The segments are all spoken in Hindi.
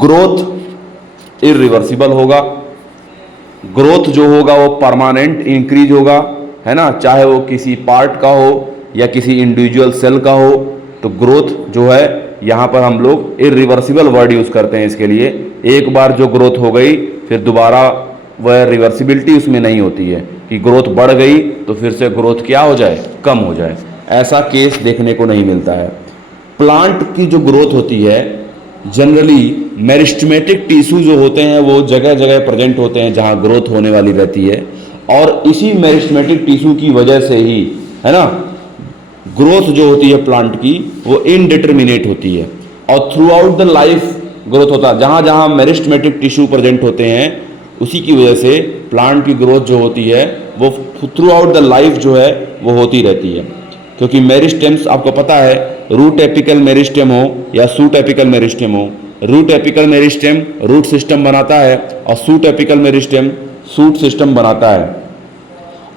ग्रोथ इरिवर्सिबल होगा, ग्रोथ जो होगा वो परमानेंट इंक्रीज होगा, है ना, चाहे वो किसी पार्ट का हो या किसी इंडिविजुअल सेल का हो। तो ग्रोथ जो है यहाँ पर हम लोग इरिवर्सिबल वर्ड यूज़ करते हैं इसके लिए। एक बार जो ग्रोथ हो गई फिर दोबारा वह रिवर्सिबिलिटी उसमें नहीं होती है कि ग्रोथ बढ़ गई तो फिर से ग्रोथ क्या हो जाए, कम हो जाए, ऐसा केस देखने को नहीं मिलता है। प्लांट की जो ग्रोथ होती है जनरली मेरिस्टेमेटिक टिश्यू जो होते हैं वो जगह जगह प्रेजेंट होते हैं जहाँ ग्रोथ होने वाली रहती है, और इसी मेरिस्टेमेटिक टिश्यू की वजह से ही, है ना, ग्रोथ जो होती है प्लांट की वो इनडिटर्मिनेट होती है और through out the life growth होता है। जहाँ जहाँ मेरिस्टेमेटिक टिश्यू प्रेजेंट होते हैं उसी की वजह से प्लांट की ग्रोथ जो होती है वो थ्रू आउट द लाइफ जो है वो होती रहती है। क्योंकि मेरिस्टेम्स आपको पता है, रूट एपिकल मेरिस्टेम हो या सूट एपिकल मेरिस्टेम हो, root apical meristem root system बनाता है और shoot apical meristem shoot system बनाता है।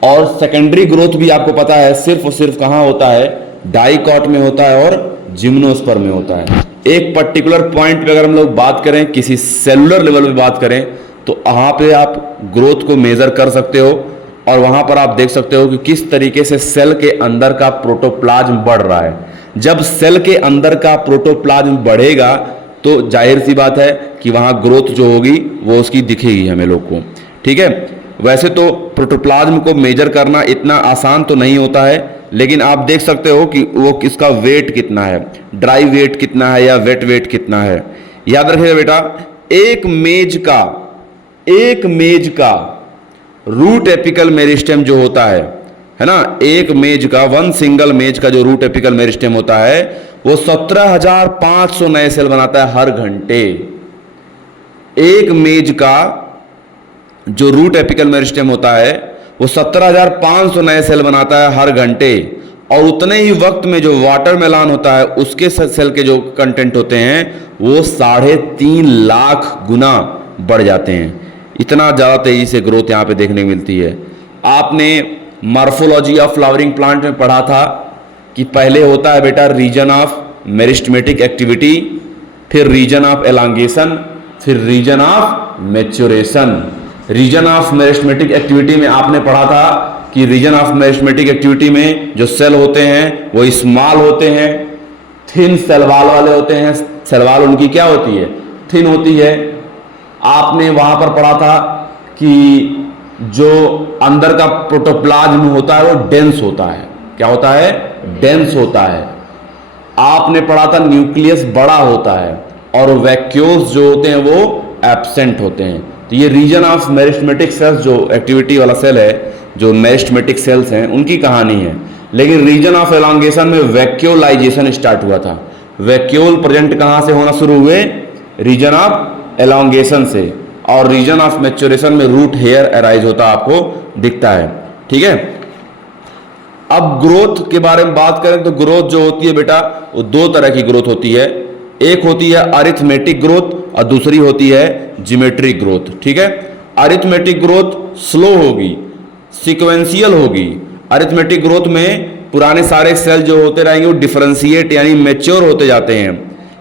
और सेकेंडरी ग्रोथ भी आपको पता है सिर्फ और सिर्फ कहाँ होता है, डाइकॉट में होता है और जिम्नोस्पर्म में होता है। एक पर्टिकुलर पॉइंट पे अगर हम लोग बात करें, किसी सेलुलर लेवल पे बात करें, तो वहाँ पे आप ग्रोथ को मेजर कर सकते हो और वहाँ पर आप देख सकते हो कि किस तरीके से सेल के अंदर का प्रोटोप्लाज्म बढ़ रहा है। जब सेल के अंदर का प्रोटोप्लाज्म बढ़ेगा तो जाहिर सी बात है कि वहाँ ग्रोथ जो होगी वो उसकी दिखेगी हमें लोग को, ठीक है। वैसे तो प्रोटोप्लाज्म को मेजर करना इतना आसान तो नहीं होता है, लेकिन आप देख सकते हो कि वो किसका वेट कितना है, ड्राई वेट कितना है या वेट वेट कितना है। याद रखिएगा बेटा, एक मेज का रूट एपिकल मेरिस्टेम जो होता है ना, एक मेज का, वन सिंगल मेज का जो रूट एपिकल मेरिस्टेम होता है वो 17,500 नए सेल बनाता है हर घंटे। एक मेज का जो रूट एपिकल मेरिस्टेम होता है वो 17,500 नए सेल बनाता है हर घंटे, और उतने ही वक्त में जो वाटरमेलन होता है उसके सेल के जो कंटेंट होते हैं वो 3.5 लाख गुना बढ़ जाते हैं। इतना ज़्यादा तेजी से ग्रोथ यहाँ पे देखने को मिलती है। आपने मॉर्फोलॉजी ऑफ फ्लावरिंग प्लांट में पढ़ा था कि पहले होता है बेटा रीजन ऑफ मेरिस्टेमेटिक एक्टिविटी, फिर रीजन ऑफ एलांगेशन, फिर region of maturation. Region of meristematic activity में आपने पढ़ा था कि रीजन ऑफ मेरिस्टेमेटिक एक्टिविटी में जो सेल होते हैं वो स्मॉल होते हैं, थिन सेल वॉल वाले होते हैं। सेल वॉल उनकी क्या होती है, थिन होती है। आपने वहां पर पढ़ा था कि जो अंदर का प्रोटोप्लाज्म होता है वो डेंस होता है। क्या होता है, डेंस होता है। आपने पढ़ा था न्यूक्लियस बड़ा होता है और वैक्यूल्स जो होते हैं वो एब्सेंट होते हैं। तो ये रीजन ऑफ मेरिस्टेमेटिक सेल्स जो एक्टिविटी वाला सेल है, जो मेरिस्टेमेटिक सेल्स हैं, उनकी कहानी है। लेकिन रीजन ऑफ एलांगेशन में वैक्यूलाइजेशन स्टार्ट हुआ था। वैक्यूल प्रेजेंट कहां से होना शुरू हुए, रीजन ऑफ एलांगेशन से, और रीजन ऑफ मैच्योरेशन में रूट हेयर अराइज होता आपको दिखता है, ठीक है। अब ग्रोथ के बारे में बात करें तो ग्रोथ जो होती है बेटा वो दो तरह की ग्रोथ होती है। एक होती है अरिथमेटिक ग्रोथ और दूसरी होती है जियोमेट्रिक ग्रोथ, ठीक है। अरिथमेटिक ग्रोथ स्लो होगी, सीक्वेंशियल होगी। अरिथमेटिक ग्रोथ में पुराने सारे सेल जो होते रहेंगे वो डिफरेंशिएट यानी मैच्योर होते जाते हैं,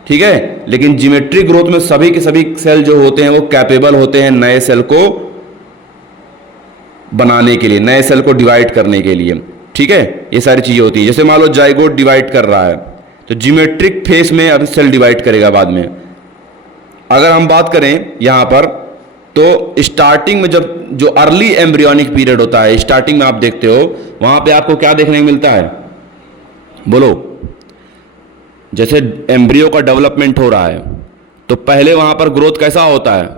ठीक है। लेकिन जियोमेट्रिक ग्रोथ में सभी के सभी सेल जो होते हैं वो कैपेबल होते हैं नए सेल को बनाने के लिए, नए सेल को डिवाइड करने के लिए, ठीक है। ये सारी चीजें होती है। जैसे मान लो जाइगोट डिवाइड कर रहा है तो जियोमेट्रिक फेस में अब सेल डिवाइड करेगा बाद में। अगर हम बात करें यहां पर तो स्टार्टिंग में जब जो अर्ली एम्ब्रियोनिक पीरियड होता है, स्टार्टिंग में आप देखते हो वहां पे आपको क्या देखने को मिलता है, बोलो। जैसे एम्ब्रियो का डेवलपमेंट हो रहा है तो पहले वहां पर ग्रोथ कैसा होता है,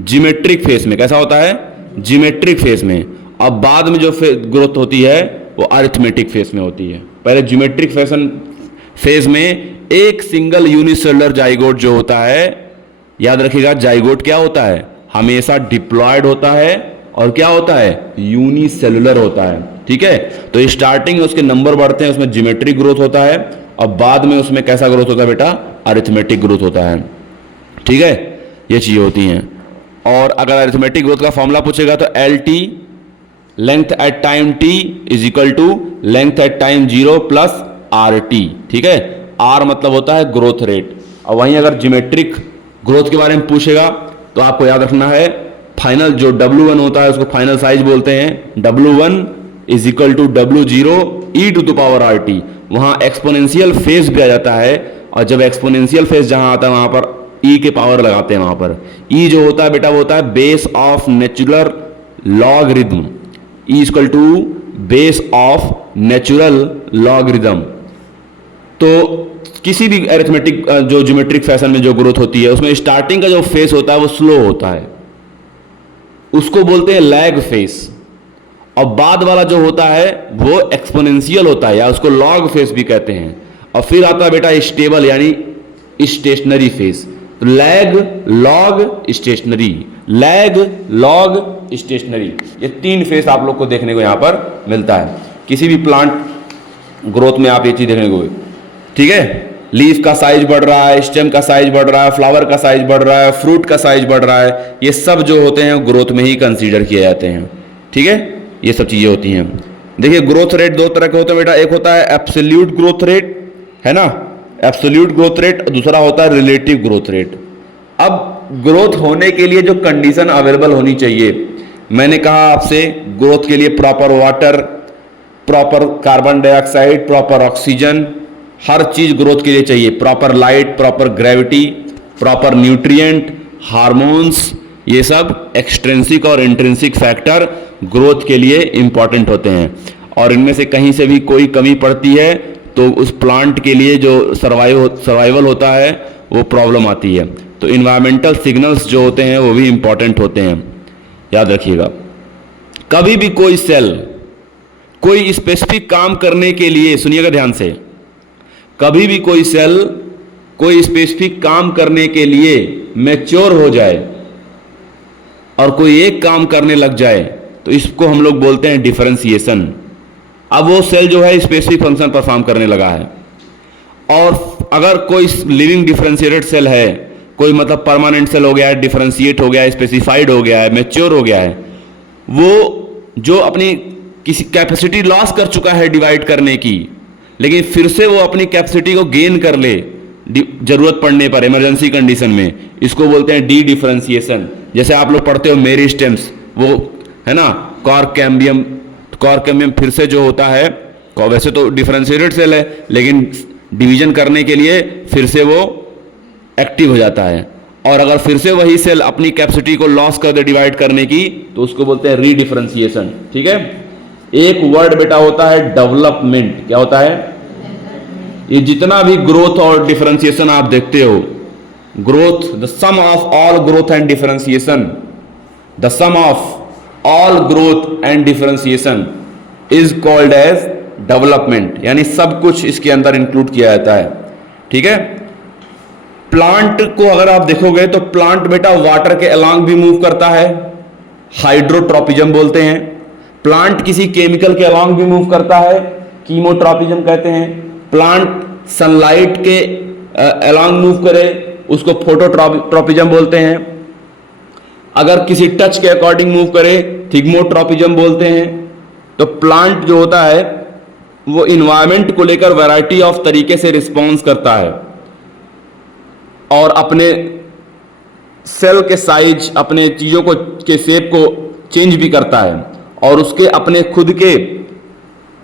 जियोमेट्रिक फेस में। कैसा होता है, जियोमेट्रिक फेस में। अब बाद में जो ग्रोथ होती है वो अरिथमेटिक फेस में होती है। पहले जियोमेट्रिक फेज में एक सिंगल यूनिसेलुलर जाइगोट जो होता है, याद रखिएगा जाइगोट क्या होता है, हमेशा डिप्लॉयड होता है और क्या होता है, यूनिसेलुलर होता है, ठीक है। तो स्टार्टिंग में उसके नंबर बढ़ते हैं, उसमें जियोमेट्रिक ग्रोथ होता है और बाद में उसमें कैसा ग्रोथ होता है बेटा, अरिथमेटिक ग्रोथ होता है, ठीक है। ये चीजें होती हैं। और अगर अरिथमेटिक ग्रोथ का फॉर्मूला पूछेगा तो LT length at time t is equal to length at time 0 plus RT, ठीक है। R मतलब होता है ग्रोथ रेट। और वहीं अगर जियोमेट्रिक ग्रोथ के बारे में पूछेगा तो आपको याद रखना है फाइनल जो W1 होता है उसको फाइनल साइज बोलते हैं। W1 is equal to W0 e to the power RT। वहां एक्सपोनेंशियल फेज भी आ जाता है, और जब एक्सपोनेंशियल फेज जहां आता है वहां पर e के पावर लगाते हैं। वहां पर e जो होता है बेटा वो होता है base of natural logarithm. e equal to base of natural logarithm. तो किसी भी अरिथमेटिक जो ज्योमेट्रिक फैशन में जो ग्रोथ होती है उसमें स्टार्टिंग का जो फेस होता है वो स्लो होता है, उसको बोलते हैं लैग फेस, और बाद वाला जो होता है वो एक्सपोनेंशियल होता है या उसको लॉग फेस भी कहते हैं। और फिर आता है बेटा स्टेबल यानी स्टेशनरी फेस। तो lag, log, stationary, lag, log, stationary, ये 3 फेस आप लोग को देखने को यहां पर मिलता है किसी भी प्लांट ग्रोथ में। आप ये चीज देखने को, ठीक है, लीफ का साइज बढ़ रहा है, स्टेम का साइज बढ़ रहा है, फ्लावर का साइज बढ़ रहा है, फ्रूट का साइज बढ़ रहा है, ये सब जो होते हैं ग्रोथ में ही कंसीडर किए जाते हैं। ठीक है, ये सब चीजें होती हैं। देखिए ग्रोथ रेट 2 तरह के होते हैं बेटा, एक होता है एब्सोल्यूट ग्रोथ रेट, है ना, एब्सोल्यूट ग्रोथ रेट, दूसरा होता है रिलेटिव ग्रोथ रेट। अब ग्रोथ होने के लिए जो कंडीशन अवेलेबल होनी चाहिए, मैंने कहा आपसे ग्रोथ के लिए proper water, proper carbon dioxide, proper oxygen, हर चीज ग्रोथ के लिए चाहिए। Proper light, proper gravity, proper nutrient, hormones, ये सब एक्सट्रिंसिक और इंट्रिंसिक फैक्टर ग्रोथ के लिए इंपॉर्टेंट होते हैं। और इनमें से कहीं से भी कोई कमी पड़ती है तो उस प्लांट के लिए जो सर्वाइवल होता है वो प्रॉब्लम आती है। तो इन्वायरमेंटल सिग्नल्स जो होते हैं वो भी इंपॉर्टेंट होते हैं, याद रखिएगा। कभी भी कोई सेल कोई स्पेसिफिक काम करने के लिए, सुनिएगा ध्यान से, कभी भी कोई सेल कोई स्पेसिफिक काम करने के लिए मैच्योर हो जाए और कोई एक काम करने लग जाए तो इसको हम लोग बोलते हैं डिफरेंशिएशन। अब वो सेल जो है स्पेसिफिक फंक्शन परफॉर्म करने लगा है, और अगर कोई लिविंग डिफरेंशिएटेड सेल है, कोई मतलब परमानेंट सेल हो गया है, डिफरेंशिएट हो गया है, स्पेसिफाइड हो गया है, मैच्योर हो गया है, वो जो अपनी किसी कैपेसिटी लॉस कर चुका है डिवाइड करने की, लेकिन फिर से वो अपनी कैपेसिटी को गेन कर ले जरूरत पड़ने पर, इमरजेंसी कंडीशन में, इसको बोलते हैं डी डिफरेंशिएशन। जैसे आप लोग पढ़ते हो मेरिस्टेम्स, वो है ना, कॉर्क कैम्बियम फिर से जो होता है, वैसे तो डिफरेंशिएटेड सेल है लेकिन डिवीजन करने के लिए फिर से वो एक्टिव हो जाता है, और अगर फिर से वही सेल अपनी कैपेसिटी को लॉस कर दे डिवाइड करने की तो उसको बोलते हैं रीडिफरेंशिएशन। ठीक है, एक वर्ड बेटा होता है डेवलपमेंट। क्या होता है? ये जितना भी ग्रोथ और डिफरेंशिएशन आप देखते हो, growth, the sum of all growth and differentiation, the sum of all growth and differentiation is called as development, यानी सब कुछ इसके अंदर इंक्लूड किया जाता है। ठीक है, प्लांट को अगर आप देखोगे तो प्लांट बेटा वाटर के अलोंग भी मूव करता है, हाइड्रोट्रोपिज्म बोलते हैं। प्लांट किसी केमिकल के अलोंग भी मूव करता है, कीमोट्रोपिज्म कहते हैं। प्लांट सनलाइट के अलोंग मूव करे उसको फोटोट्रोपिज्म बोलते हैं। अगर किसी टच के अकॉर्डिंग मूव करे थिग्मोट्रोपिज्म बोलते हैं। तो प्लांट जो होता है वो इन्वायरमेंट को लेकर वैरायटी ऑफ तरीके से रिस्पॉन्स करता है, और अपने सेल के साइज, अपने चीजों को के शेप को चेंज भी करता है, और उसके अपने खुद के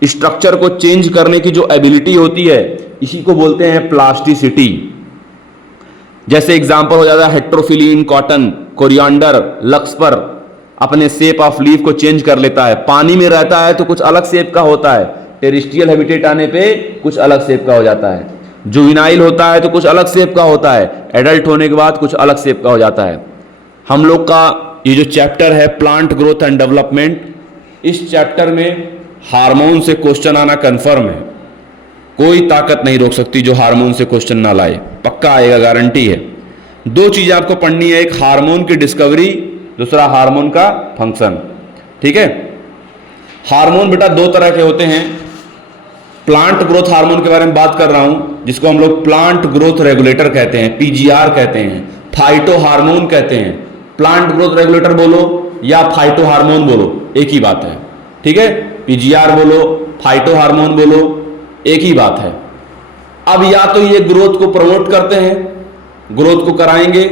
स्ट्रक्चर को चेंज करने की जो एबिलिटी होती है इसी को बोलते हैं प्लास्टिसिटी। जैसे एग्जांपल हो जाता है हेट्रोफिलीन कॉटन, कोरिएंडर, लक्सपर अपने शेप ऑफ लीफ को चेंज कर लेता है। पानी में रहता है तो कुछ अलग शेप का होता है, टेरेस्ट्रियल हैबिटेट आने पे कुछ अलग शेप का हो जाता है। जुवेनाइल होता है तो कुछ अलग शेप का होता है, एडल्ट होने के बाद कुछ अलग शेप का हो जाता है। हम लोग का ये जो चैप्टर है प्लांट ग्रोथ एंड डेवलपमेंट, इस चैप्टर में हार्मोन से क्वेश्चन आना कंफर्म है। कोई ताकत नहीं रोक सकती जो हार्मोन से क्वेश्चन ना लाए, पक्का आएगा, गारंटी है। 2 चीजें आपको पढ़नी है, एक हार्मोन की डिस्कवरी, दूसरा हार्मोन का फंक्शन। ठीक है, हार्मोन बेटा 2 तरह के होते हैं। प्लांट ग्रोथ हार्मोन के बारे में बात कर रहा हूं, जिसको हम लोग प्लांट ग्रोथ रेगुलेटर कहते हैं, पीजीआर कहते हैं, फाइटो हार्मोन कहते हैं। प्लांट ग्रोथ रेगुलेटर बोलो या फाइटो हार्मोन बोलो, एक ही बात है। ठीक है, पीजीआर बोलो, फाइटो हार्मोन बोलो, एक ही बात है। अब या तो ये ग्रोथ को प्रमोट करते हैं, ग्रोथ को कराएंगे,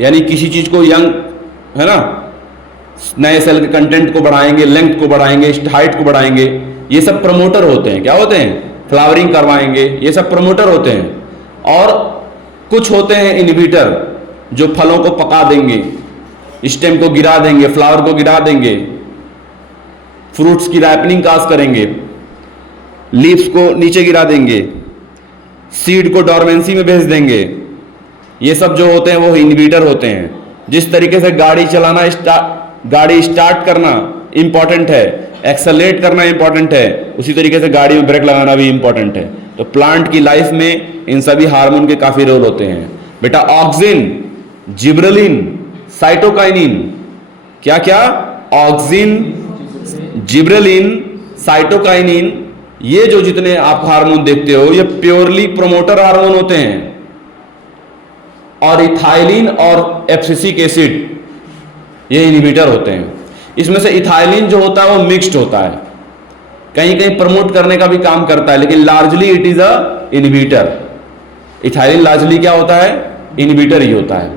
यानी किसी चीज को यंग, है ना, नए सेल के कंटेंट को बढ़ाएंगे, लेंथ को बढ़ाएंगे, हाइट को बढ़ाएंगे, ये सब प्रमोटर होते हैं। क्या होते हैं? फ्लावरिंग करवाएंगे, ये सब प्रमोटर होते हैं। और कुछ होते हैं इनहिबिटर, जो फलों को पका देंगे, स्टेम को गिरा देंगे, फ्लावर को गिरा देंगे, फ्रूट्स की राइपनिंग काज करेंगे, लीव्स को नीचे गिरा देंगे, सीड को डॉर्मेंसी में भेज देंगे। ये सब जो होते हैं वो इनहिबिटर होते हैं। जिस तरीके से गाड़ी चलाना, गाड़ी स्टार्ट करना इंपॉर्टेंट है, एक्सेलरेट करना इंपॉर्टेंट है, उसी तरीके से गाड़ी में ब्रेक लगाना भी इंपॉर्टेंट है। तो प्लांट की लाइफ में इन सभी हार्मोन के काफी रोल होते हैं। बेटा ऑक्सिन, जिब्रेलिन, साइटोकाइनिन, क्या क्या? ऑक्सिन, जिब्रेलिन, साइटोकाइनिन, ये जो जितने आप हार्मोन देखते हो ये प्योरली प्रोमोटर हार्मोन होते हैं। और इथाइलिन और एब्सिसिक एसिड ये इनहिबिटर होते हैं। इसमें से इथाइलिन जो होता है वो मिक्स्ड होता है, कहीं कहीं प्रमोट करने का भी काम करता है, लेकिन largely it is a inhibitor. Ethylene largely क्या होता है? इनहिबिटर ही होता है।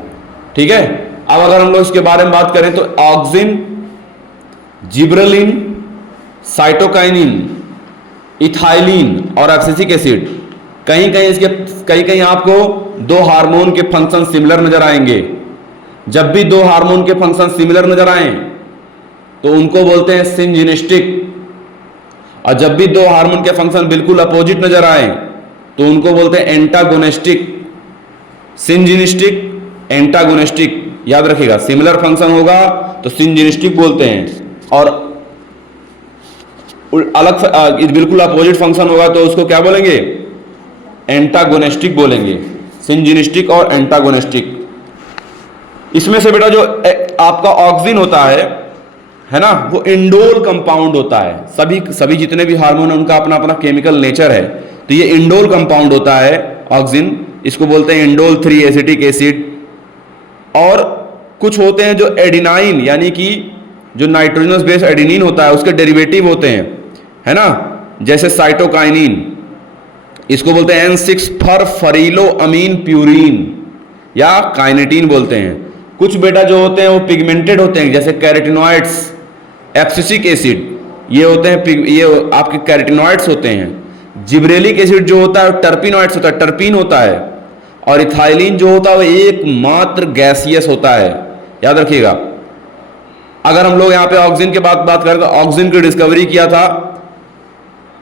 ठीक है। अब अगर हम लोग इसके बारे में बात करें तो ऑक्सिन, जिब्रेलिन, साइटोकाइनिन, इथाइलिन और एब्सिसिक एसिड, कहीं कहीं आपको दो हार्मोन के फंक्शन सिमिलर नजर आएंगे। जब भी दो हार्मोन के फंक्शन सिमिलर नजर आए तो उनको बोलते हैं सिंजिनिस्टिक, और जब भी दो हार्मोन के फंक्शन बिल्कुल अपोजिट नजर आए तो उनको बोलते हैं एंटागोनिस्टिक। सिंजिनिस्टिक, एंटागोनिस्टिक, याद रखिएगा। सिमिलर फंक्शन होगा तो सिंजिनिस्टिक बोलते हैं, और अलग बिल्कुल अपोजिट फंक्शन होगा तो उसको क्या बोलेंगे? एंटागोनिस्टिक बोलेंगे। सिंजिनिस्टिक और एंटागोनिस्टिक। इसमें से बेटा जो आपका ऑक्सिन होता है ना, वो इंडोल कंपाउंड होता है। सभी जितने भी हार्मोन है उनका अपना अपना केमिकल नेचर है, तो ये इंडोल कंपाउंड होता है ऑक्सिन। इसको बोलते हैं इंडोल 3 एसिटिक एसिड। और कुछ होते हैं जो एडिनाइन, यानी कि जो नाइट्रोजनस बेस एडिनिन होता है उसके डेरिवेटिव होते हैं, है ना, जैसे साइटोकाइनिन, इसको बोलते हैं N6 फरीलो अमीन प्यूरिन या काइनेटिन बोलते हैं। कुछ बेटा जो होते हैं वो पिगमेंटेड होते हैं, जैसे कैरेटिनॉइड्स, एब्सिसिक एसिड, ये होते हैं, ये आपके कैरेटिनॉइड्स होते हैं। जिब्रेलिक एसिड जो होता है टर्पिनॉइड्स होता है, टर्पिन होता है। और इथाइलिन जो होता है वो एकमात्र गैसियस होता है, याद रखिएगा। अगर हम लोग यहाँ पे ऑक्सिन के बात करें तो ऑक्सिन की डिस्कवरी किया था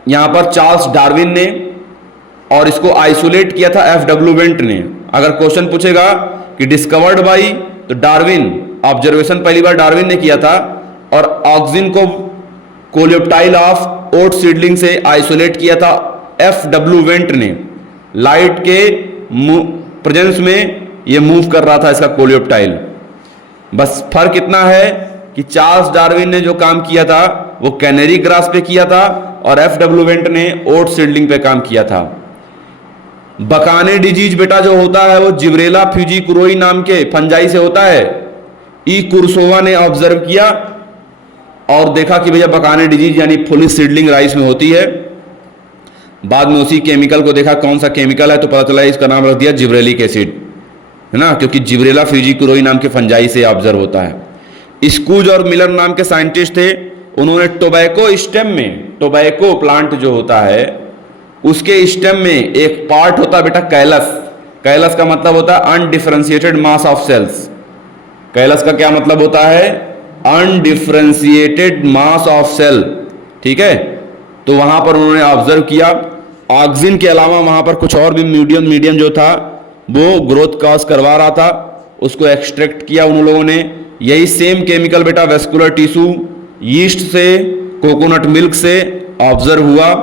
यहाँ पर चार्ल्स डार्विन ने, और इसको आइसोलेट किया था एफ.डब्ल्यू. वेंट ने। अगर क्वेश्चन पूछेगा कि डिस्कवर्ड बाई, तो डार्विन, ऑब्जर्वेशन पहली बार डार्विन ने किया था, और ऑक्सिन को कोलियोप्टाइल ऑफ ओट सीडलिंग से आइसोलेट किया था एफ.डब्ल्यू. वेंट ने। लाइट के प्रेजेंस में ये मूव कर रहा था इसका कोलियोप्टाइल। बस फर्क इतना है कि चार्ल्स डार्विन ने जो काम किया था वो कैनेरी ग्रास पे किया था, और एफ.डब्ल्यू. वेंट ने ओट सीडलिंग पे काम किया था। बकाने डिजीज बेटा जो होता है वो जिब्रेला फ्यूजिकुरोई नाम के फंजाई से होता है। ई कुर्सोवा ने ऑब्जर्व किया और देखा कि भैया बकाने डिजीज यानी फुली सीडलिंग राइस में होती है। बाद में उसी केमिकल को देखा कौन सा केमिकल है, तो पता चला इसका नाम रख दिया जिब्रेलिक एसिड, है ना, क्योंकि जिब्रेला फ्यूजिकुरोई नाम के फंजाई से ऑब्जर्व होता है। स्कूज और मिलर नाम के साइंटिस्ट थे, उन्होंने टोबैको स्टेम में, टोबैको प्लांट जो होता है उसके स्टेम में एक पार्ट होता है बेटा कैलस। कैलस का मतलब होता है undifferentiated mass of cells. Callus का क्या मतलब होता है? Undifferentiated mass of cell. ठीक है। तो वहां पर उन्होंने ऑब्जर्व किया ऑक्सिन के अलावा वहां पर कुछ और भी मीडियम जो था वो ग्रोथ कॉज करवा रहा था, उसको एक्सट्रैक्ट किया उन लोगों ने। यही सेम केमिकल बेटा वेस्कुलर टिश्यू, यीस्ट से, कोकोनट मिल्क से ऑब्जर्व हुआ,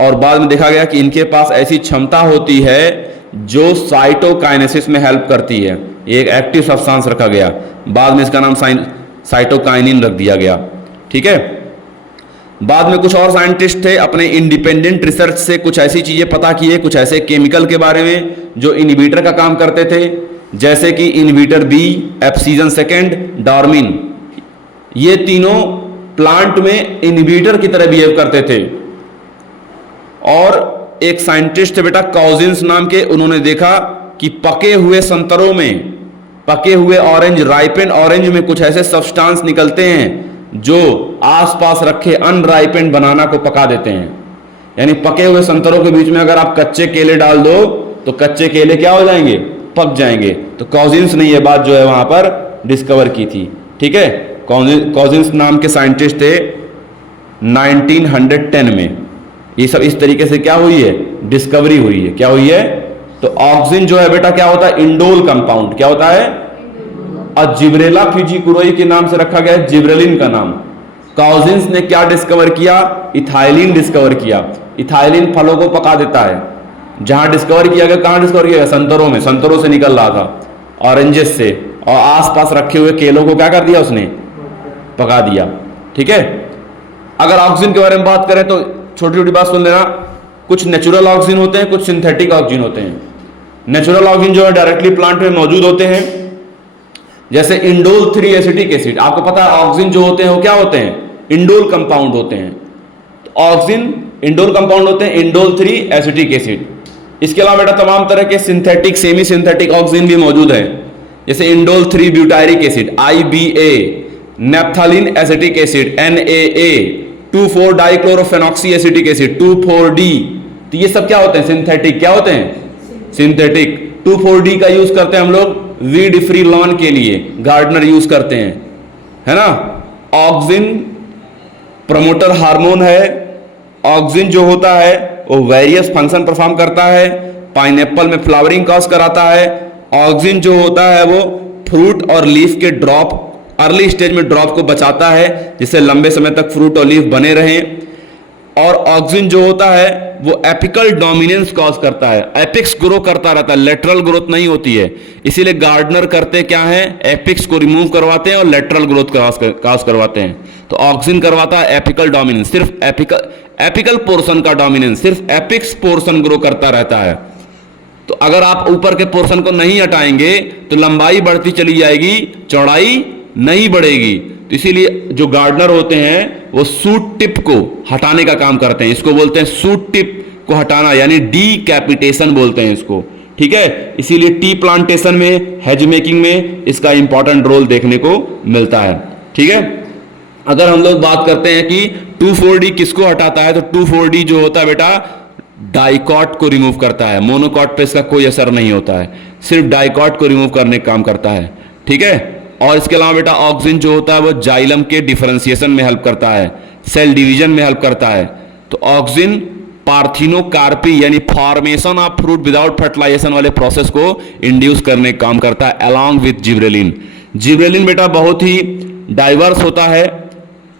और बाद में देखा गया कि इनके पास ऐसी क्षमता होती है जो साइटोकाइनेसिस में हेल्प करती है। एक एक्टिव सब्सटेंस रखा गया, बाद में इसका नाम साइटोकाइनिन रख दिया गया। ठीक है। बाद में कुछ और साइंटिस्ट थे, अपने इंडिपेंडेंट रिसर्च से कुछ ऐसी चीजें पता किए, कुछ ऐसे केमिकल के बारे में जो इनहिबिटर का काम करते थे, जैसे कि इनहिबिटर बी, एप्सिजन सेकेंड, डॉर्मिन। ये तीनों प्लांट में इनहिबिटर की तरह बिहेव करते थे। और एक साइंटिस्ट थे बेटा कॉजिन्स नाम के, उन्होंने देखा कि पके हुए संतरों में पके हुए ऑरेंज, राइपेंड ऑरेंज में कुछ ऐसे सब्सटेंस निकलते हैं जो आसपास रखे अनराइपेंड बनाना को पका देते हैं। यानी पके हुए संतरों के बीच में अगर आप कच्चे केले डाल दो तो कच्चे केले क्या हो जाएंगे, पक जाएंगे। तो कॉजिन्स ने यह बात जो है वहां पर डिस्कवर की थी। ठीक है, कॉजिन्स नाम के साइंटिस्ट थे 1910 में। ये सब इस तरीके से क्या हुई है, डिस्कवरी हुई है। क्या हुई है, तो ऑक्सिन जो है बेटा क्या होता है, इंडोल कंपाउंड। क्या होता है, और जिब्रेला फिजिकुरोई के नाम से रखा गया है, जिब्रेलिन का नाम। कॉजिन्स ने क्या डिस्कवर किया, इथाइलिन डिस्कवर किया। इथाइलिन फलों को पका देता है। जहां डिस्कवर किया गया, कहां डिस्कवर किया गया, संतरों में। संतरों से निकल रहा था, ऑरेंजेस से, और आसपास रखे हुए केलों को क्या कर दिया उसने, पका दिया। ठीक है, अगर ऑक्सिन के बारे में बात करें तो छोटी छोटी बात सुन लेना। कुछ नेचुरल ऑक्सिन होते हैं, कुछ सिंथेटिक ऑक्सिन होते हैं। नेचुरल ऑक्सिन जो है डायरेक्टली प्लांट में मौजूद होते हैं, जैसे इंडोल 3 एसिटिक एसिड। आपको पता है ऑक्सिन जो होते हैं वो क्या होते हैं, इंडोल कंपाउंड होते हैं। तो ऑक्सिन इंडोल कंपाउंड होते हैं, इंडोल 3 एसिटिक एसिड। इसके अलावा बेटा तमाम तरह के सिंथेटिक, सेमी सिंथेटिक ऑक्सिन भी मौजूद है, जैसे indole 3 butyric acid IBA, naphthalene acetic acid NaA, 2,4 dichlorophenoxy acetic acid 2,4-D। तो ये सब क्या होते हैं, सिंथेटिक। क्या होते हैं, सिंथेटिक। 2,4-D का यूज करते हैं हम लोग वीड फ्री लॉन के लिए, गार्डनर यूज करते हैं, है ना। ऑक्सिन प्रमोटर हार्मोन है। ऑक्सिन जो होता है वो वेरियस फंक्शन परफॉर्म करता है। पाइनएप्पल में फ्लावरिंग कॉज कराता है। ऑक्सिन जो होता है वो फ्रूट और लीफ के ड्रॉप, अर्ली स्टेज में ड्रॉप को बचाता है, जिससे लंबे समय तक फ्रूट और लीफ बने रहें। और ऑक्सिन जो होता है वो एपिकल डोमिनेंस कॉज करता है। एपिक्स ग्रो करता रहता है, लेटरल ग्रोथ नहीं होती है। इसीलिए गार्डनर करते क्या है, एपिक्स को रिमूव करवाते हैं और लेटरल ग्रोथ कॉज करवाते हैं। तो ऑक्सिन करवाता है एपिकल डोमिनेंस, सिर्फ एपिकल पोर्शन का डोमिनेंस, सिर्फ एपिक्स पोर्शन ग्रो करता रहता है। तो अगर आप ऊपर के पोर्शन को नहीं हटाएंगे तो लंबाई बढ़ती चली जाएगी, चौड़ाई नहीं बढ़ेगी। तो इसीलिए जो गार्डनर होते हैं वो सूट टिप को हटाने का काम करते हैं। इसको बोलते हैं सूट टिप को हटाना, यानी डीकैपिटेशन बोलते हैं इसको। ठीक है, इसीलिए टी प्लांटेशन में, हेज मेकिंग में इसका इंपॉर्टेंट रोल देखने को मिलता है। ठीक है, अगर हम लोग बात करते हैं कि 2,4-D किसको हटाता है, तो 2,4-D जो होता है बेटा डाइकॉट को रिमूव करता है। मोनोकॉट पे इसका कोई असर नहीं होता है, सिर्फ डाइकॉट को रिमूव करने का काम करता है। ठीक है, और इसके अलावा बेटा ऑक्सिन जो होता है वो जाइलम के डिफरेंशिएशन में हेल्प करता है, सेल डिवीजन में हेल्प करता है। तो ऑक्सिन पार्थिनोकार्पी यानी formation of fruit without fertilisation वाले प्रोसेस को इंड्यूस करने का काम करता है अलॉन्ग विथ जिब्रेलिन। जिब्रेलिन बेटा बहुत ही डाइवर्स होता है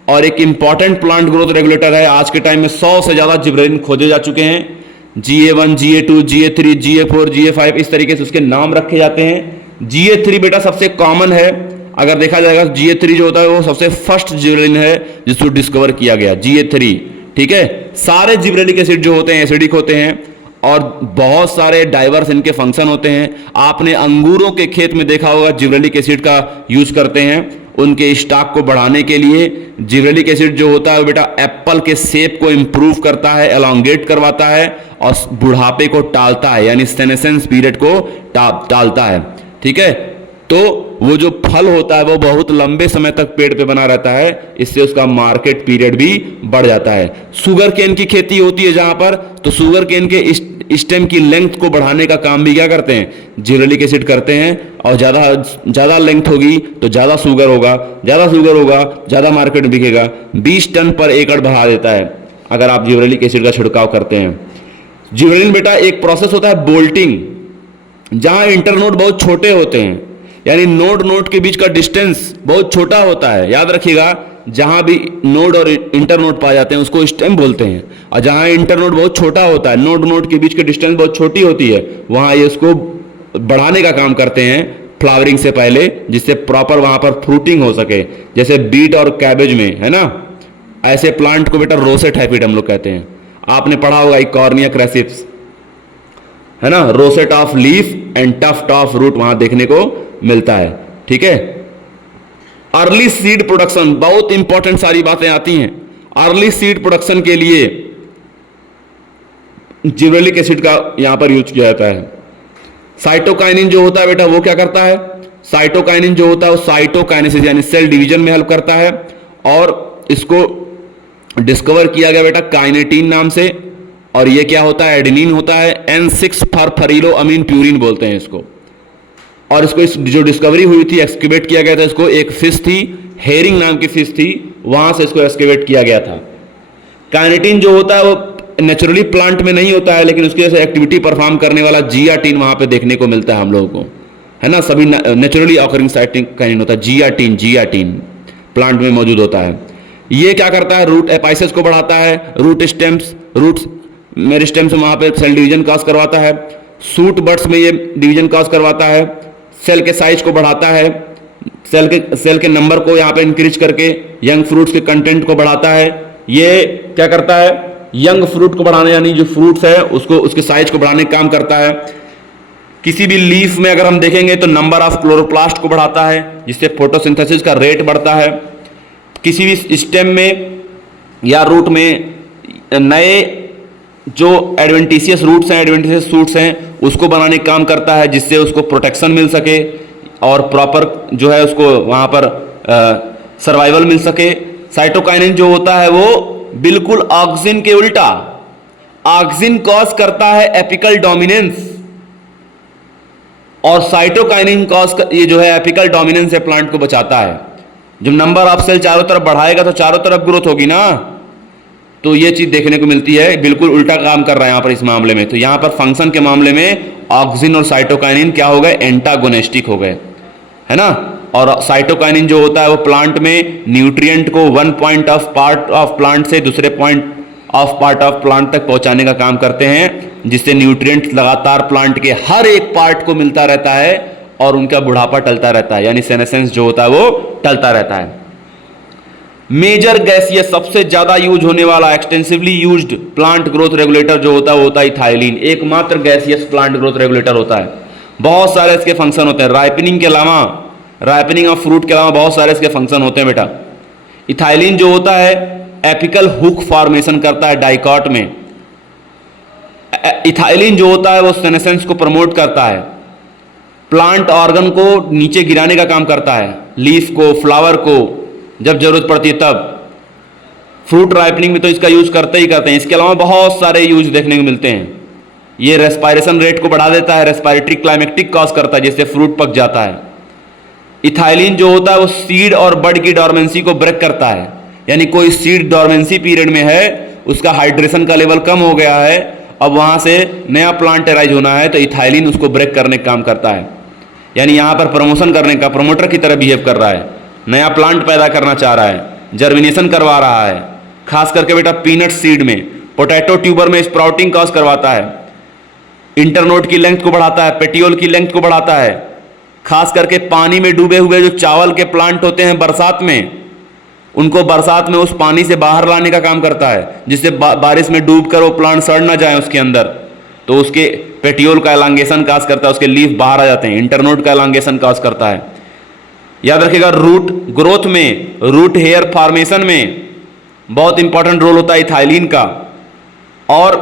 और एक इंपॉर्टेंट प्लांट ग्रोथ रेगुलेटर है। आज के टाइम में 100 से ज्यादा जिब्रेलिन खोजे जा चुके हैं। GA1, GA2, GA3, GA4, GA5 इस तरीके से उसके नाम रखे जाते हैं। GA3 बेटा सबसे कॉमन है, अगर देखा जाएगा GA3 जो होता है वो सबसे फर्स्ट जिब्रेलिन है जिसको डिस्कवर किया गया, GA3। ठीक है, सारे जिब्रेलिक एसिड जो होते हैं एसिडिक होते हैं और बहुत सारे डाइवर्स इनके फंक्शन होते हैं। आपने अंगूरों के खेत में देखा होगा जिब्रेलिक एसिड का यूज करते हैं उनके स्टॉक को बढ़ाने के लिए। जिब्रेलिक एसिड जो होता है बेटा एप्पल के शेप को इंप्रूव करता है, एलोंगेट करवाता है और बुढ़ापे को टालता है, यानी सेनेसेंस पीरियड को टालता है। ठीक है, तो वो जो फल होता है वो बहुत लंबे समय तक पेड़ पे बना रहता है, इससे उसका मार्केट पीरियड भी बढ़ जाता है। शुगर केन की खेती होती है जहां पर, तो शुगर केन के स्टेम की लेंथ को बढ़ाने का काम भी क्या करते हैं, जिब्रेलिक एसिड करते हैं। और ज्यादा लेंथ होगी तो ज्यादा शुगर होगा, ज्यादा मार्केट में बिकेगा। 20 टन पर एकड़ बढ़ा देता है अगर आप जिब्रेलिक एसिड का छिड़काव करते हैं। जिब्रेलिन बेटा एक प्रोसेस होता है बोल्टिंग, जहां इंटरनोड बहुत छोटे होते हैं, यानी नोड के बीच का डिस्टेंस बहुत छोटा होता है। याद रखिएगा, जहां भी नोड और इंटरनोड पाए जाते हैं उसको स्टेम बोलते हैं, और जहां इंटरनोड बहुत छोटा होता है, नोड के बीच की डिस्टेंस बहुत छोटी होती है, वहां ये उसको बढ़ाने का काम करते हैं फ्लावरिंग से पहले, जिससे प्रॉपर वहां पर फ्रूटिंग हो सके। जैसे बीट और कैबेज में, है ना, ऐसे प्लांट को बेटा रोसेट हाइब्रिड हम लोग कहते हैं। आपने पढ़ा होगा इकॉर्निया क्रेसिप्स, है ना, rosette of leaf and tuft of root वहां देखने को मिलता है। ठीक है, अर्ली सीड प्रोडक्शन, बहुत इंपॉर्टेंट सारी बातें आती हैं। अर्ली सीड प्रोडक्शन के लिए जिब्रेलिक एसिड का यहां पर यूज किया जाता है। साइटोकाइनिन जो होता है बेटा वो क्या करता है, साइटोकाइनिन जो होता है वो साइटोकाइनेसिस यानी सेल डिवीजन में हेल्प करता है, और इसको डिस्कवर किया गया बेटा काइनेटीन नाम से, और ये क्या होता है, एडेनिन होता है, N6 फॉस्फोरिलो अमीन प्यूरिन बोलते हैं इसको। और इसको जो डिस्कवरी हुई थी, एक्सक्यूबेट किया गया था इसको, एक फिश थी, हेरिंग नाम की फिश थी, वहां से इसको एक्सक्यूबेट किया गया था। काइनेटीन जो होता है वो नेचुरली प्लांट में नहीं होता है, लेकिन उसकी वजह से एक्टिविटी परफॉर्म करने वाला जियाटीन वहां पे देखने को मिलता है हम लोगों को, है ना। सभी नेचुरली ऑकरिंग साइटोकाइनिन होता है, जियाटीन प्लांट में मौजूद होता है। ये क्या करता है, रूट एपाइसिस को बढ़ाता है, रूट मेरिस्टेम से वहां पे सेल डिवीजन कॉज करवाता है, सूट बड्स में ये डिवीजन कॉज करवाता है, सेल के साइज को बढ़ाता है, सेल के नंबर को यहाँ पे इंक्रीज करके यंग फ्रूट्स के कंटेंट को बढ़ाता है। ये क्या करता है, यंग फ्रूट को बढ़ाने यानी जो फ्रूट्स है उसको उसके साइज को बढ़ाने का काम करता है। किसी भी लीफ में अगर हम देखेंगे तो नंबर ऑफ क्लोरोप्लास्ट को बढ़ाता है, जिससे फोटोसिंथेसिस का रेट बढ़ता है। किसी भी स्टेम में या रूट में नए जो एडवेंटिशियस रूट्स हैं, एडवेंटिशियस शूट्स हैं, उसको बनाने का काम करता है, जिससे उसको प्रोटेक्शन मिल सके और प्रॉपर जो है उसको वहाँ पर सर्वाइवल मिल सके। साइटोकाइनिन जो होता है वो बिल्कुल ऑक्सिन के उल्टा, ऑक्सिन कॉज करता है एपिकल डोमिनेंस, और साइटोकाइनिन ये जो है एपिकल डोमिनेंस से प्लांट को बचाता है। जब नंबर ऑफ सेल चारों तरफ बढ़ाएगा तो चारों तरफ ग्रोथ होगी ना, तो ये चीज देखने को मिलती है। बिल्कुल उल्टा काम कर रहा है यहां पर इस मामले में। तो यहां पर फंक्शन के मामले में ऑक्सिन और साइटोकाइनिन क्या हो गए, एंटागोनिस्टिक हो गए, है ना। और साइटोकाइनिन जो होता है वो प्लांट में न्यूट्रिएंट को one point of part of plant से दूसरे point of part of plant तक पहुंचाने का काम करते हैं, जिससे न्यूट्रिएंट लगातार प्लांट के हर एक पार्ट को मिलता रहता है और उनका बुढ़ापा टलता रहता है, यानी सेनेसेंस जो होता है वो टलता रहता है। मेजर गैसियस सबसे ज्यादा यूज होने वाला extensively used plant growth regulator जो होता है वो होता है इथाइलिन। एकमात्र गैसियस प्लांट ग्रोथ रेगुलेटर होता है। बहुत सारे इसके फंक्शन होते हैं, राइपनिंग के अलावा, राइपनिंग ऑफ फ्रूट के अलावा बहुत सारे इसके फंक्शन होते हैं बेटा। इथाइलिन जो होता है एपिकल हुक फॉर्मेशन करता है डाइकॉट में। इथाइलिन जो होता है वो सेनेसेंस को प्रमोट करता है, प्लांट ऑर्गन को नीचे गिराने का काम करता है, लीफ को, फ्लावर को, जब जरूरत पड़ती है तब। फ्रूट राइपनिंग में तो इसका यूज करते ही करते हैं। इसके अलावा बहुत सारे यूज देखने को मिलते हैं। ये रेस्पायरेशन रेट को बढ़ा देता है, रेस्पायरेटरी क्लाइमेक्टिक कॉज करता है, जिससे फ्रूट पक जाता है। इथाइलिन जो होता है वो सीड और बड की डॉर्मेंसी को ब्रेक करता है, यानी कोई सीड डॉर्मेंसी पीरियड में है, उसका हाइड्रेशन का लेवल कम हो गया है, अब वहां से नया प्लांट एराइज होना है, तो इथाइलिन उसको ब्रेक करने का काम करता है। यानी यहां पर प्रमोशन करने का, प्रमोटर की तरह बिहेव कर रहा है, नया प्लांट पैदा करना चाह रहा है, जर्मिनेशन करवा रहा है। खास करके बेटा पीनट सीड में, पोटैटो ट्यूबर में स्प्राउटिंग कॉज करवाता है, इंटरनोड की लेंथ को बढ़ाता है, पेटियोल की लेंथ को बढ़ाता है। खास करके पानी में डूबे हुए जो चावल के प्लांट होते हैं बरसात में, उनको बरसात में उस पानी से बाहर लाने का काम करता है, जिससे बारिश में डूबकर वो प्लांट सड़ ना जाए उसके अंदर, तो उसके पेटियोल का एलांगेशन कॉज करता है, उसके लीफ बाहर आ जाते हैं, इंटरनोड का एलांगेशन कॉज करता है। याद रखिएगा रूट ग्रोथ में, रूट हेयर फॉर्मेशन में बहुत इंपॉर्टेंट रोल होता है इथाइलिन का। और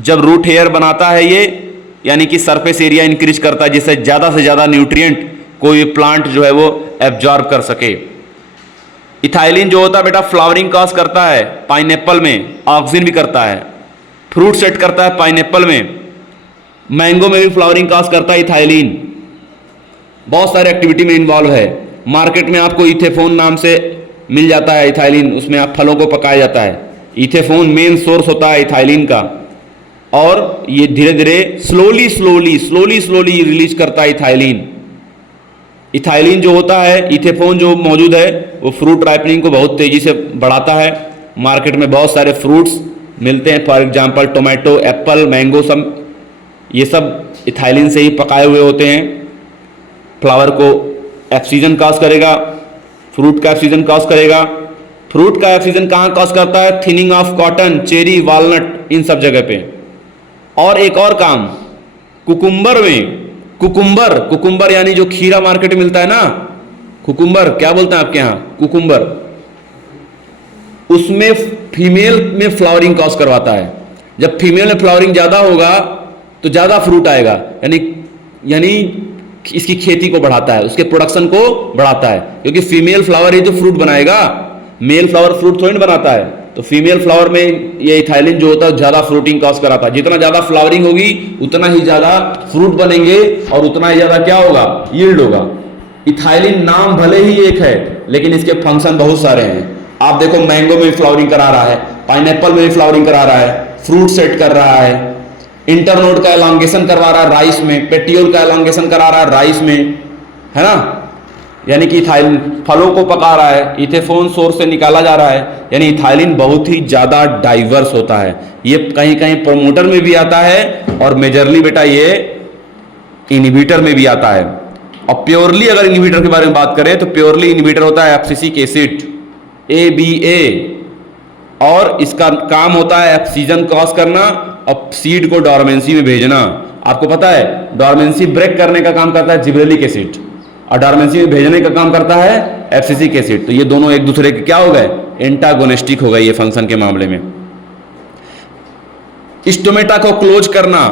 जब रूट हेयर बनाता है ये, यानी कि सरफेस एरिया इंक्रीज करता है, जिससे ज्यादा से ज्यादा न्यूट्रिएंट कोई प्लांट जो है वो एब्जॉर्ब कर सके। इथाइलिन जो होता है बेटा फ्लावरिंग कॉज करता है, पाइनएप्पल में ऑक्सिन भी करता है, फ्रूट सेट करता है पाइनएप्पल में, मैंगो में भी फ्लावरिंग कॉज करता है इथाइलिन। बहुत सारे एक्टिविटी में इन्वॉल्व है। मार्केट में आपको इथेफोन नाम से मिल जाता है इथाइलिन, उसमें आप फलों को पकाया जाता है। इथेफोन मेन सोर्स होता है इथाइलिन का, और ये धीरे धीरे स्लोली रिलीज करता है इथाइलिन। इथाइलिन जो होता है, इथेफोन जो मौजूद है, वो फ्रूट राइपनिंग को बहुत तेजी से बढ़ाता है। मार्केट में बहुत सारे फ्रूट्स मिलते हैं, for example tomato, Apple, mango, सब ये सब इथाइलिन से ही पकाए हुए होते हैं। फ्लावर को ऑक्सीजन कॉज करेगा, फ्रूट का ऑक्सीजन कॉज करेगा। फ्रूट का ऑक्सीजन कहाँ कॉज करता है, thinning of cotton, cherry, walnut, इन सब जगह पे। और एक और काम कुकुम्बर में, कुकुम्बर यानी जो खीरा मार्केट में मिलता है ना, कुकुम्बर क्या बोलते हैं आपके यहाँ, कुकुम्बर, उसमें फीमेल में फ्लावरिंग कॉज करवाता है। जब फीमेल में फ्लावरिंग ज्यादा होगा तो ज्यादा फ्रूट आएगा, यानी इसकी खेती को बढ़ाता है, उसके प्रोडक्शन को बढ़ाता है, क्योंकि फीमेल फ्लावर ही तो फ्रूट बनाएगा, मेल फ्लावर फ्रूट थोड़ी ना बनाता है। तो फीमेल फ्लावर में ये इथाइलिन जो होता है ज़्यादा फ्रूटिंग कॉज कराता है। जितना ज़्यादा फ्लावरिंग होगी उतना ही ज़्यादा फ्रूट बनेंगे और उतना ही ज़्यादा क्या होगा, यील्ड होगा। इथाइलिन नाम भले ही एक है लेकिन इसके फंक्शन बहुत सारे हैं। आप देखो मैंगो में फ्लावरिंग करा रहा है, पाइनएप्पल में भी फ्लावरिंग करा रहा है, फ्रूट सेट कर रहा है, इंटरनोड का एलॉन्गेशन करवा रहा है राइस में, पेटियोल का एलॉन्गेशन करा रहा है राइस में, है ना, यानी कि इथाइलिन फलों को पका रहा है, इथेफोन सोर्स से निकाला जा रहा है। यानी इथाइलिन बहुत ही ज़्यादा डाइवर्स होता है। ये कहीं कहीं प्रोमोटर में भी आता है और मेजरली बेटा ये इनहिबिटर में भी आता है। और प्योरली अगर इनहिबिटर के बारे में बात करें तो प्योरली इनहिबिटर होता है एब्सिसिक एसिड ABA, और इसका काम होता है ऑक्सीजन क्रॉस करना और सीड को डॉर्मेंसी में भेजना। आपको पता है डॉर्मेंसी ब्रेक करने का काम करता है जिब्रेलिक एसिड और डॉर्मेंसी में भेजने का काम करता है एब्सिसिक एसिड। तो ये दोनों एक दूसरे के क्या हो गए, एंटागोनिस्टिक हो गए ये फंक्शन के मामले में। स्टोमेटा को क्लोज करना,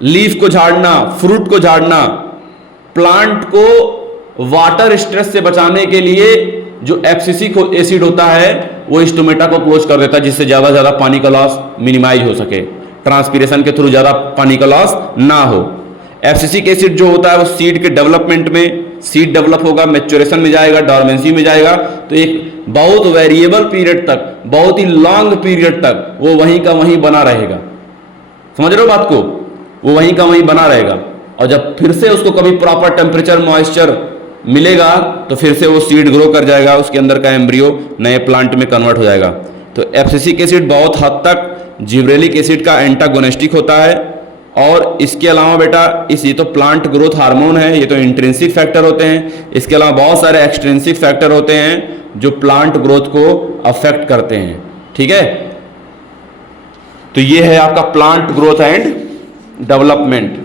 लीफ को झाड़ना, फ्रूट को झाड़ना, प्लांट को वाटर स्ट्रेस से बचाने के लिए जो एब्सिसिक एसिड होता है वो स्टोमेटा को क्लोज कर देता है, जिससे ज़्यादा ज़्यादा पानी का लॉस मिनिमाइज हो सके, ट्रांसपीरेशन के थ्रू ज़्यादा पानी का लॉस ना हो। एब्सिसिक एसिड जो होता है वो सीड के डेवलपमेंट में, सीड डेवलप होगा, मैच्योरेशन में जाएगा, डॉर्मेंसी में जाएगा, तो एक बहुत वेरिएबल पीरियड तक, बहुत ही लॉन्ग पीरियड तक वो वहीं का वहीं बना रहेगा। समझ रहे हो बात को, वो वहीं का वहीं बना रहेगा। और जब फिर से उसको कभी प्रॉपर टेम्परेचर मॉइस्चर मिलेगा तो फिर से वो सीड ग्रो कर जाएगा, उसके अंदर का एम्ब्रियो नए प्लांट में कन्वर्ट हो जाएगा। तो एब्सिसिक एसिड बहुत हद तक जिब्रेलिक एसिड का एंटागोनिस्टिक होता है। और इसके अलावा बेटा ये तो प्लांट ग्रोथ हार्मोन है, ये तो इंट्रिंसिक फैक्टर होते हैं। इसके अलावा बहुत सारे एक्सट्रिंसिक फैक्टर होते हैं जो प्लांट ग्रोथ को अफेक्ट करते हैं। ठीक है, तो ये है आपका प्लांट ग्रोथ एंड डेवलपमेंट।